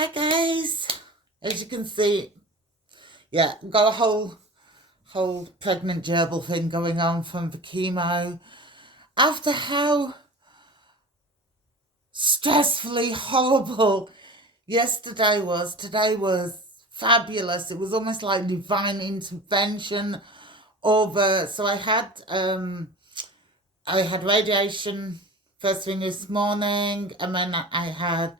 Hi guys. As you can see, yeah, got a whole pregnant gerbil thing going on from the chemo. After how stressfully horrible yesterday was, today was fabulous. It was almost like divine intervention over. So I had radiation first thing this morning, and then I had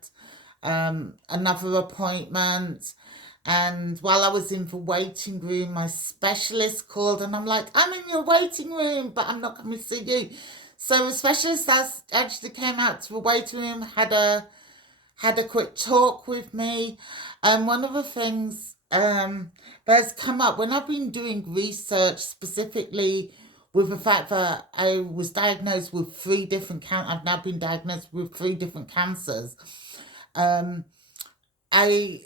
another appointment. And while I was in the waiting room, my specialist called, and I'm like, I'm in your waiting room, but I'm not coming to see you. So the specialist actually came out to the waiting room, had a quick talk with me. And one of the things that has come up when I've been doing research specifically with the fact that I was diagnosed with I've now been diagnosed with 3 different cancers. Um, I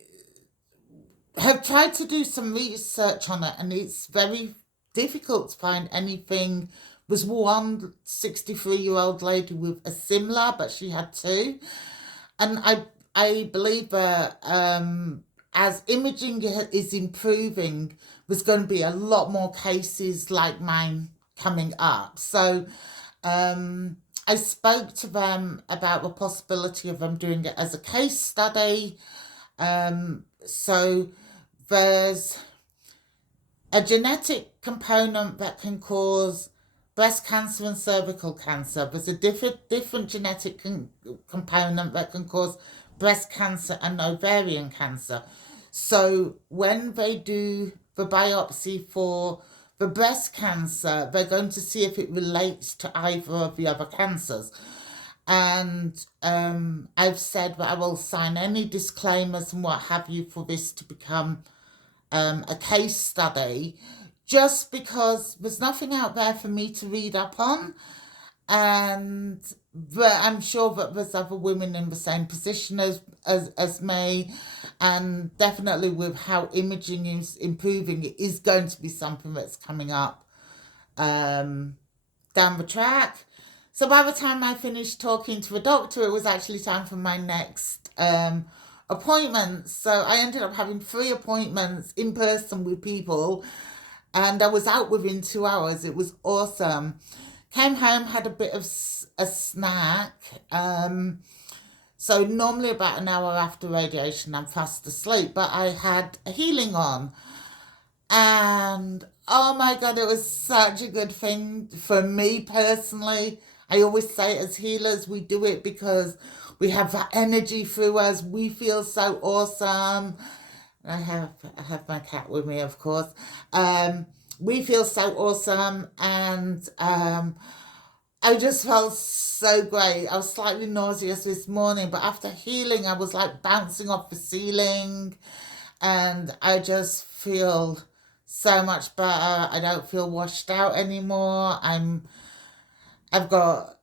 have tried to do some research on it, and it's very difficult to find anything. Was one 63-year-old lady with a similar, but she had two. And I believe that as imaging is improving, there's going to be a lot more cases like mine coming up. So I spoke to them about the possibility of them doing it as a case study. So there's a genetic component that can cause breast cancer and cervical cancer. There's a different genetic component that can cause breast cancer and ovarian cancer. So when they do the biopsy for the breast cancer, they're going to see if it relates to either of the other cancers. And I've said that I will sign any disclaimers and what have you for this to become a case study, just because there's nothing out there for me to read up on. And but I'm sure that there's other women in the same position as me, and definitely with how imaging is improving, it is going to be something that's coming up down the track. So by the time I finished talking to a doctor, it was actually time for my next appointment. So I ended up having 3 appointments in person with people, and I was out within 2 hours. It was awesome. Came home, had a bit of a snack. So normally about an hour after radiation, I'm fast asleep, but I had a healing on. And oh my God, it was such a good thing for me personally. I always say, as healers, we do it because we have that energy through us. We feel so awesome. I have my cat with me, of course. We feel so awesome, and I just felt so great. I was slightly nauseous this morning, but after healing, I was like bouncing off the ceiling, and I just feel so much better. I don't feel washed out anymore. I've got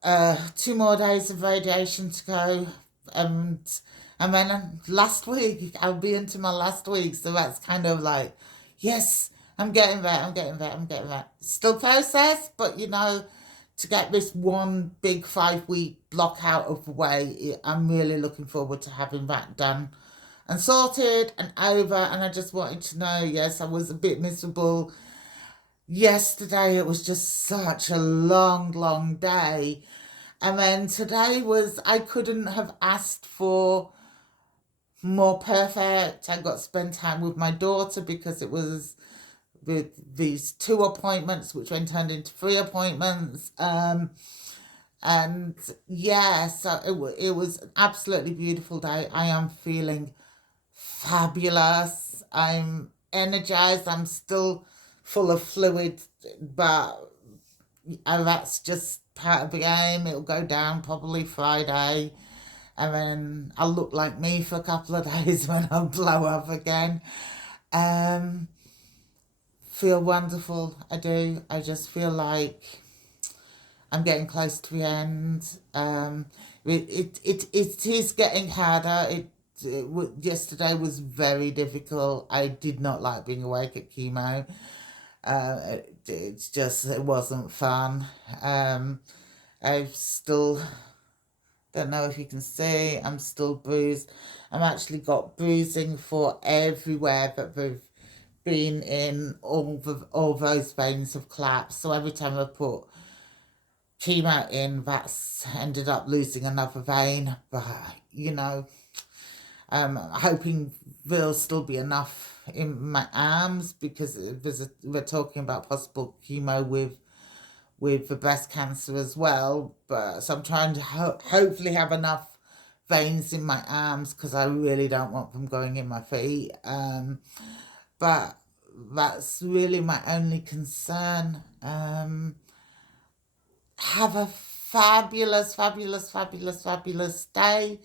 2 more days of radiation to go, and then last week I'll be into my last week, so that's kind of like, yes, I'm getting there. I'm getting there. I'm getting there. Still process, but to get this one big 5 week block out of the way, I'm really looking forward to having that done and sorted and over. And I just wanted to know, yes, I was a bit miserable yesterday. It was just such a long day. And then today I couldn't have asked for more perfect. I got to spend time with my daughter because it was with these 2 appointments, which then turned into 3 appointments. And yeah, so it was an absolutely beautiful day. I am feeling fabulous. I'm energized. I'm still full of fluid, but that's just part of the game. It'll go down probably Friday, and then I'll look like me for a couple of days when I blow up again. Um, feel wonderful. I do. I just feel like I'm getting close to the end. It is getting harder. Yesterday was very difficult. I did not like being awake at chemo. It wasn't fun. I've still Don't know if you can see, I'm still bruised. I've actually got bruising for everywhere that they've been in. All those veins have collapsed. So every time I put chemo in, that's ended up losing another vein. But, you know, hoping there'll still be enough in my arms, because we're talking about possible chemo with the breast cancer as well. But so I'm trying to hopefully have enough veins in my arms, because I really don't want them going in my feet. But that's really my only concern. Have a fabulous, fabulous, fabulous, fabulous day.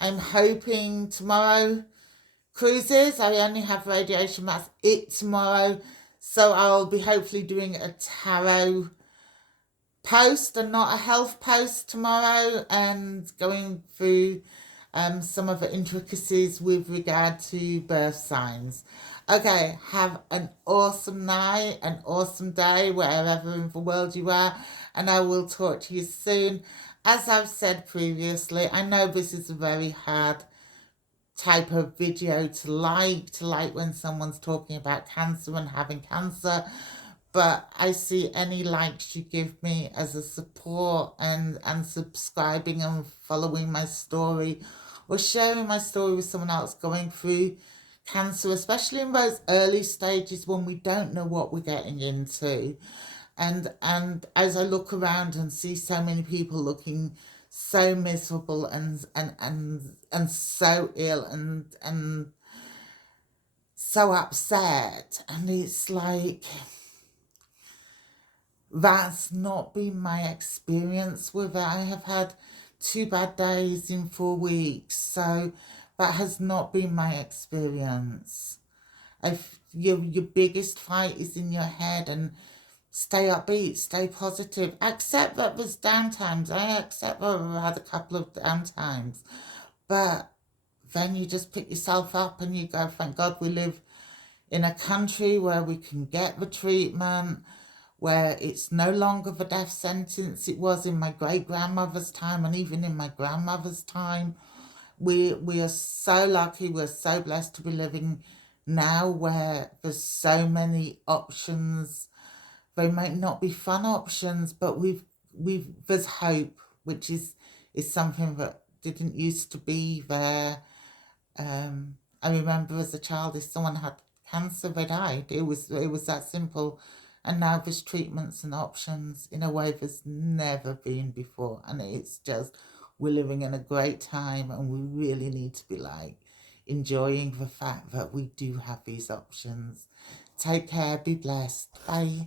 I'm hoping tomorrow cruises. I only have radiation. That's it tomorrow. So I'll be hopefully doing a tarot post and not a health post tomorrow, and going through some of the intricacies with regard to birth signs. Okay, have an awesome night, an awesome day, wherever in the world you are, and I will talk to you soon. As I've said previously, I know this is a very hard type of video to like when someone's talking about cancer and having cancer, but I see any likes you give me as a support, and subscribing and following my story, or sharing my story with someone else going through cancer, especially in those early stages when we don't know what we're getting into. And as I look around and see so many people looking so miserable and so ill and so upset, and it's like, that's not been my experience with it. I have had 2 bad days in 4 weeks, so that has not been my experience. If your biggest fight is in your head, and stay upbeat, stay positive. Accept that there's downtimes. I accept that I've had a couple of downtimes, but then you just pick yourself up and you go, thank God we live in a country where we can get the treatment, where it's no longer the death sentence it was in my great-grandmother's time, and even in my grandmother's time. We are so lucky, we're so blessed to be living now where there's so many options. They might not be fun options, but there's hope, which is something that didn't used to be there. I remember as a child, if someone had cancer, they died. It was that simple. And now there's treatments and options in a way there's never been before. And it's just, we're living in a great time, and we really need to be like enjoying the fact that we do have these options. Take care, be blessed. Bye.